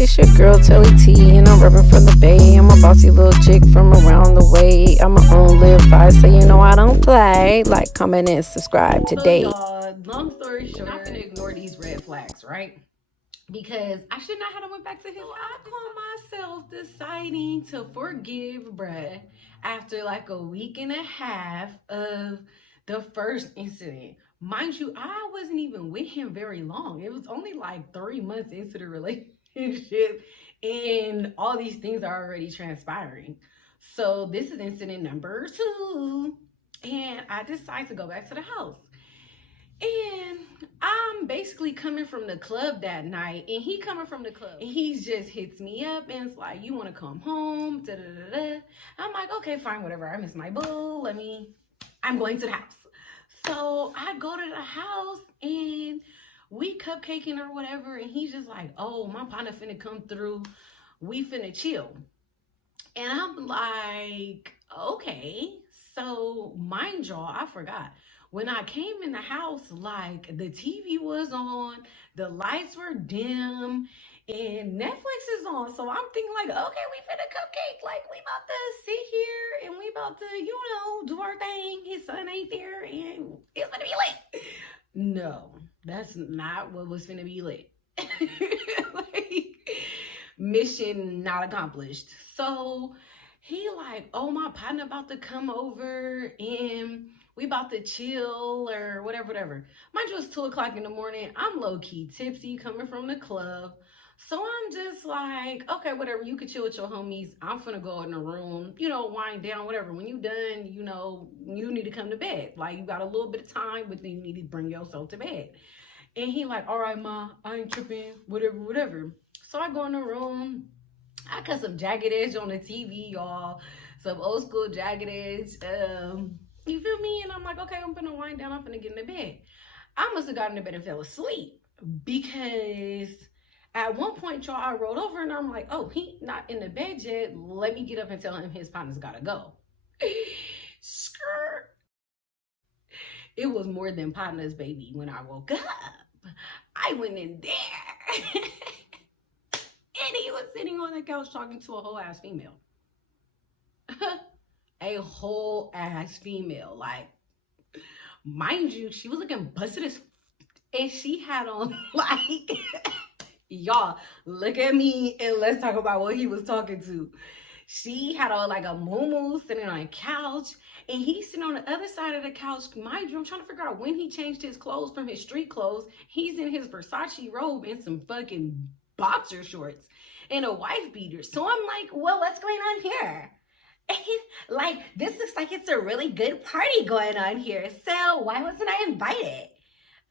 It's your girl Telly T, and I'm reppin' from the Bay. I'm a bossy little chick from around the way. I'm my own live by, so you know I don't play. Like, comment, and subscribe today. So y'all, long story short, I'm finna ignore these red flags, right? Because I should not have went back to his house. I call myself deciding to forgive bruh after like a week and a half of the first incident. Mind you, I wasn't even with him very long. It was only like 3 months into the relationship, and all these things are already transpiring. So this is incident number 2, and I decide to go back to the house. And I'm basically coming from the club that night, and he coming from the club, and he just hits me up and it's like, "You want to come home?" Da, da, da, da. I'm like, "Okay, fine, whatever. I miss my boo. I'm going to the house." So I go to the house and we cupcaking or whatever, and he's just like, "Oh, my partner finna come through. We finna chill." And I'm like, "Okay." So mind y'all, I forgot. When I came in the house, like the TV was on, the lights were dim, and Netflix is on. So I'm thinking like, okay, we finna cupcake. Like we about to sit here and we about to, do our thing. His son ain't there and it's gonna be lit. No, that's not what was finna be lit. Like, mission not accomplished. So he like, "Oh, my partner about to come over and we about to chill or whatever. Mind you, it's 2 o'clock in the morning. I'm low key tipsy coming from the club. So I'm just like, okay, whatever. You could chill with your homies. I'm finna go in the room, wind down, whatever. When you done, you need to come to bed. Like you got a little bit of time, but then you need to bring yourself to bed." And he like, "All right, ma, I ain't tripping, whatever. So I go in the room. I cut some Jagged Edge on the TV, y'all. Some old school Jagged Edge. You feel me? And I'm like, okay, I'm gonna wind down. I'm gonna get in the bed. I must have gotten in bed and fell asleep because at one point, y'all, I rolled over and I'm like, "Oh, he not in the bed yet. Let me get up and tell him his partner's gotta go." Skirt. It was more than partners, baby. When I woke up, I went in there. And he was sitting on the couch talking to a whole ass female. A whole ass female. Like, mind you, she was looking busted as and she had on like y'all look at me and let's talk about what he was talking to. She had on like a muumuu sitting on a couch, and he's sitting on the other side of the couch. Mind you, I'm trying to figure out when he changed his clothes from his street clothes. He's in his Versace robe and some fucking boxer shorts and a wife beater. So I'm like, well, what's going on here? Like, this looks like it's a really good party going on here. So why wasn't I invited?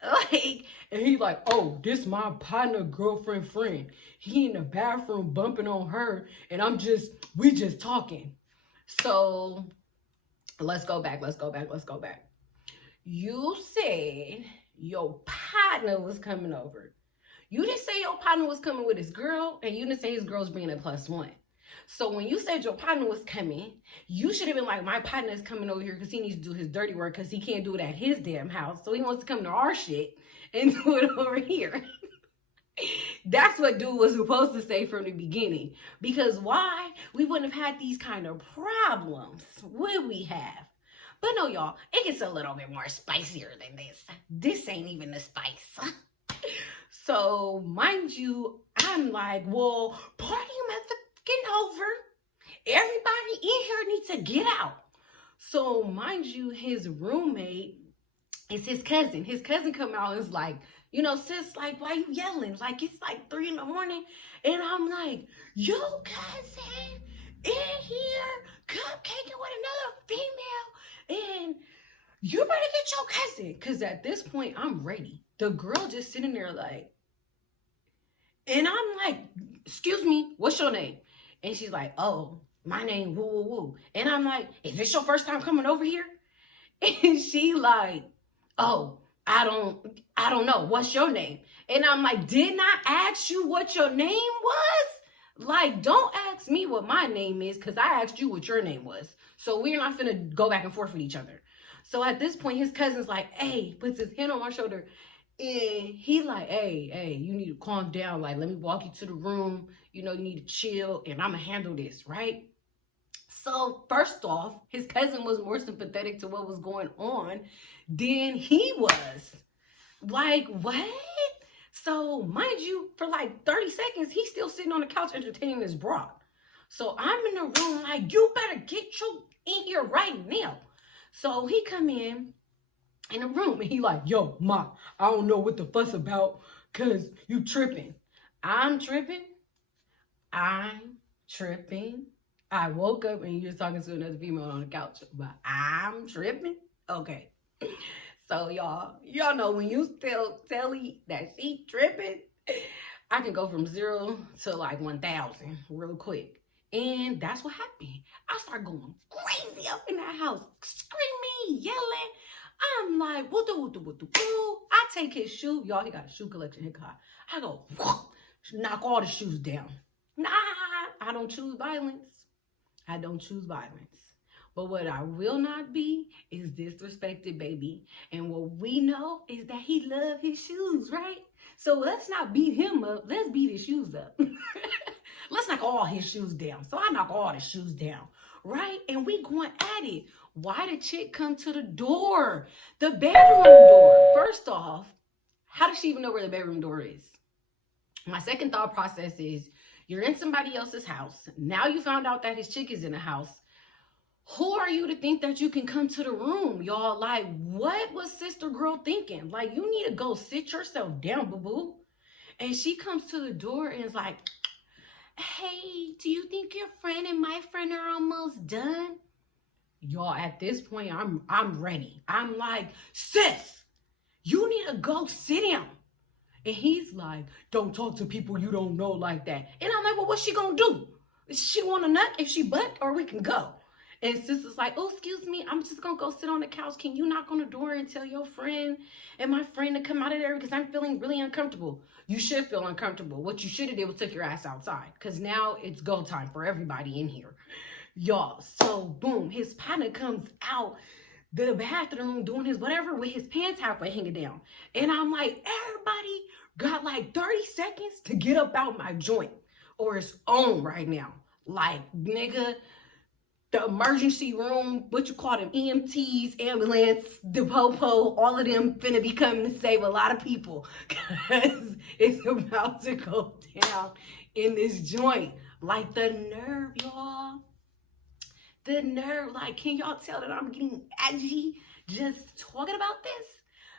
Like, and he like, "Oh, this my partner, girlfriend, friend. He in the bathroom bumping on her, and we just talking." So let's go back. You said your partner was coming over. You didn't say your partner was coming with his girl, and you didn't say his girl's bringing a +1. So when you said your partner was coming, you should have been like, "My partner is coming over here because he needs to do his dirty work because he can't do it at his damn house. So he wants to come to our shit and do it over here." That's what dude was supposed to say from the beginning. Because why? We wouldn't have had these kind of problems, would we have? But no, y'all, it gets a little bit more spicier than this. This ain't even the spice. So, mind you, I'm like, well, party motherfucking over. Everybody in here needs to get out. So, mind you, his roommate is his cousin. His cousin come out and is like, "Sis, like, why you yelling? Like, it's like 3 in the morning." And I'm like, "Your cousin in here cupcaking with another female, and you better get your cousin." Because at this point, I'm ready. The girl just sitting there like, and I'm like, "Excuse me, what's your name?" And she's like, "Oh, my name woo woo woo." And I'm like, "Is this your first time coming over here?" And she like, "Oh, I don't know. What's your name?" And I'm like, "Didn't I ask you what your name was? Like, don't ask me what my name is because I asked you what your name was. So we're not finna go back and forth with each other." So at this point, his cousin's like, "Hey," puts his hand on my shoulder. And he like, hey, you need to calm down. Like, let me walk you to the room. You know, you need to chill, and I'm gonna handle this, right? So first off, his cousin was more sympathetic to what was going on than he was. Like, what? So, mind you, for like 30 seconds, he's still sitting on the couch entertaining his broad. So I'm in the room like, you better get your in here right now. So he come in the room and he like, yo, ma, I don't know what the fuss about, cause you tripping. I'm tripping. I'm tripping. I woke up and you was talking to another female on the couch, but I'm tripping. Okay. So y'all know when you tell Telly that she tripping, I can go from 0 to like 1,000 real quick. And that's what happened. I start going crazy up in that house, screaming, yelling. I'm like, woo woo woo woo. I take his shoe. Y'all, he got a shoe collection in his car. I go, knock all the shoes down. Nah, I don't choose violence. I don't choose violence. But what I will not be is disrespected, baby. And what we know is that he loves his shoes, right? So let's not beat him up. Let's beat his shoes up. Let's knock all his shoes down. So I knock all the shoes down, right? And we going at it. Why the chick come to the door? The bedroom door. First off, how does she even know where the bedroom door is? My second thought process is, you're in somebody else's house. Now you found out that his chick is in the house. Who are you to think that you can come to the room, y'all? Like, what was sister girl thinking? Like, you need to go sit yourself down, boo-boo. And she comes to the door and is like, hey, do you think your friend and my friend are almost done? Y'all, at this point, I'm ready. I'm like, sis, you need to go sit down. And he's like, don't talk to people you don't know like that. And I'm like, well, what's she gonna do? Is she want a nut if she butt, or we can go? And sister's like, oh, excuse me, I'm just gonna go sit on the couch. Can you knock on the door and tell your friend and my friend to come out of there, because I'm feeling really uncomfortable? You should feel uncomfortable. What you should have did was took your ass outside, because now it's go time for everybody in here. Y'all, so boom, his partner comes out the bathroom doing his whatever with his pants halfway hanging down. And I'm like, everybody got like 30 seconds to get up out my joint, or it's on right now. Like, nigga, the emergency room, what you call them, EMTs, ambulance, the po-po, all of them finna be coming to save a lot of people, because it's about to go down in this joint. Like, the nerve, y'all. The nerve. Like, can y'all tell that I'm getting edgy just talking about this?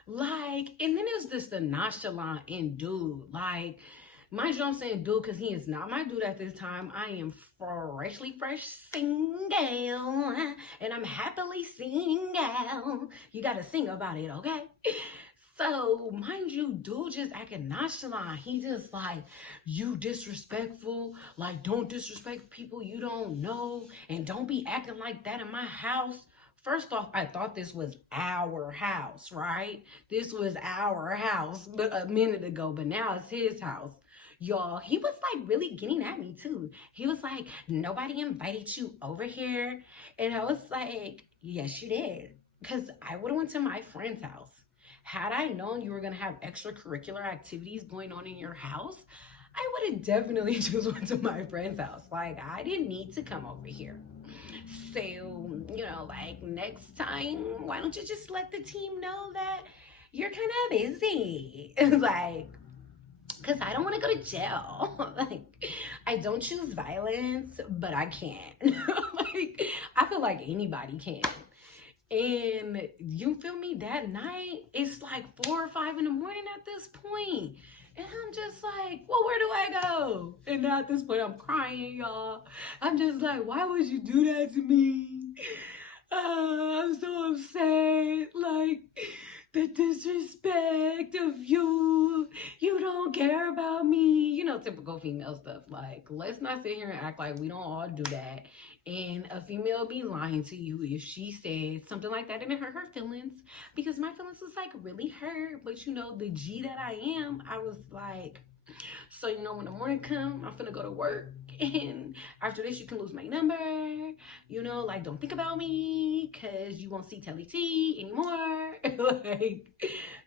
Like, and then it's just the nonchalant in dude. Like, mind you, I'm saying dude because he is not my dude at this time. I am freshly single, and I'm happily single. You gotta sing about it, okay? So, mind you, dude just acting nonchalant. He just like, you disrespectful. Like, don't disrespect people you don't know. And don't be acting like that in my house. First off, I thought this was our house, right? This was our house a minute ago, but now it's his house. Y'all, he was like really getting at me too. He was like, nobody invited you over here. And I was like, yes, you did. Because I would have went to my friend's house. Had I known you were going to have extracurricular activities going on in your house, I would have definitely just went to my friend's house. Like, I didn't need to come over here. So, you know, like, next time, why don't you just let the team know that you're kind of busy? Like, because I don't want to go to jail. Like, I don't choose violence, but I can. Like, I feel like anybody can. And you feel me, that night, it's like 4 or 5 in the morning at this point. And I'm just like, well, where do I go? And now at this point, I'm crying, y'all. I'm just like, why would you do that to me? I'm so upset. Like, the disrespect of you don't care about me. You know, typical female stuff. Like, let's not sit here and act like we don't all do that. And a female be lying to you if she said something like that and it hurt her feelings, because my feelings was like really hurt. But you know, the G that I am, I was like, so you know, when the morning come, I'm finna go to work, and after this you can lose my number. You know, like, don't think about me because you won't see Telly T anymore. Like,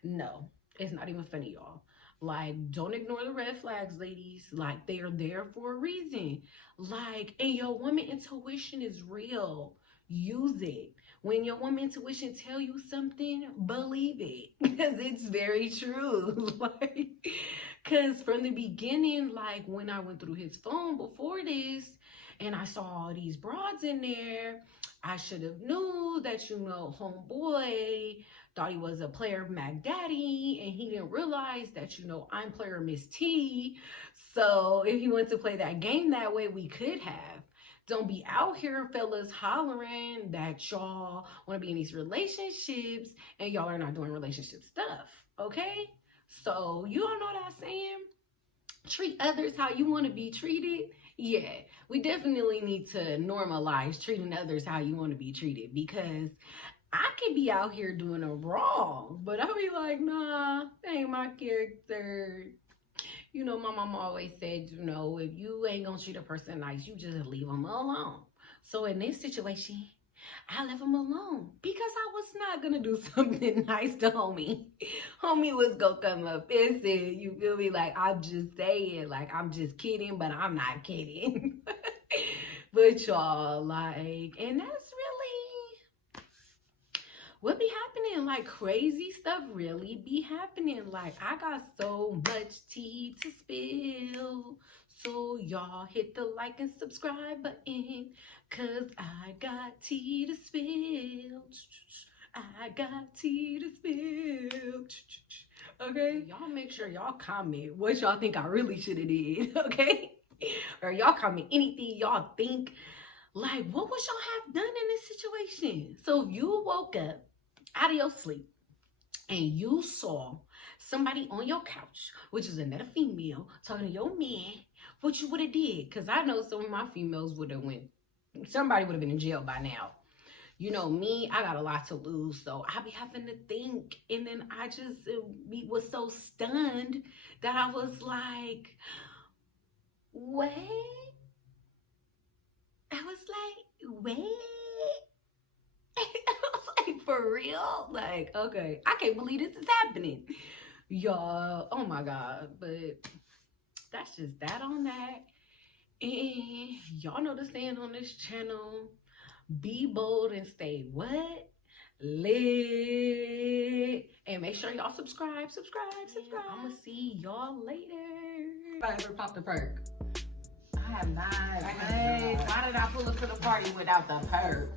no. It's not even funny, y'all. Like, don't ignore the red flags, ladies. Like, they are there for a reason. Like, and your woman intuition is real. Use it. When your woman intuition tell you something, believe it. Because it's very true. Like, because from the beginning, like when I went through his phone before this, and I saw all these broads in there, I should have knew that, you know, homeboy thought he was a player Mac Daddy, and he didn't realize that, you know, I'm player Miss T. So if he wanted to play that game that way, we could have. Don't be out here, fellas, hollering that y'all want to be in these relationships and y'all are not doing relationship stuff, okay? So you all know that saying? Treat others how you want to be treated. Yeah, we definitely need to normalize treating others how you want to be treated, because I could be out here doing it wrong, but I'll be like, nah, that ain't my character. You know, my mom always said, you know, if you ain't gonna treat a person nice, you just leave them alone. So in this situation, I left him alone because I was not gonna do something nice to homie. Homie was gonna come up and say, you feel me? Like, I'm just saying, like, I'm just kidding, but I'm not kidding. But y'all, like, and that's really what be happening. Like, crazy stuff really be happening. Like, I got so much tea to spill. So y'all hit the like and subscribe button, cause I got tea to spill. I got tea to spill. Okay? Y'all make sure y'all comment what y'all think I really should have did, okay? Or y'all comment anything y'all think. Like, what would y'all have done in this situation? So if you woke up out of your sleep and you saw somebody on your couch, which is another female, talking to your man, what you would have did? Because I know some of my females would have went, somebody would have been in jail by now. You know me, I got a lot to lose, so I be having to think. And then I just was so stunned that I was like, wait. I was like, wait. I was like, for real? Like, okay, I can't believe this is happening. Y'all, oh my God. But that's just that on that. And y'all know the saying on this channel, be bold and stay what? Lit. And make sure y'all subscribe. I'm gonna see y'all later. If I ever popped a perk. I have not. Why did I pull up to the party without the perk?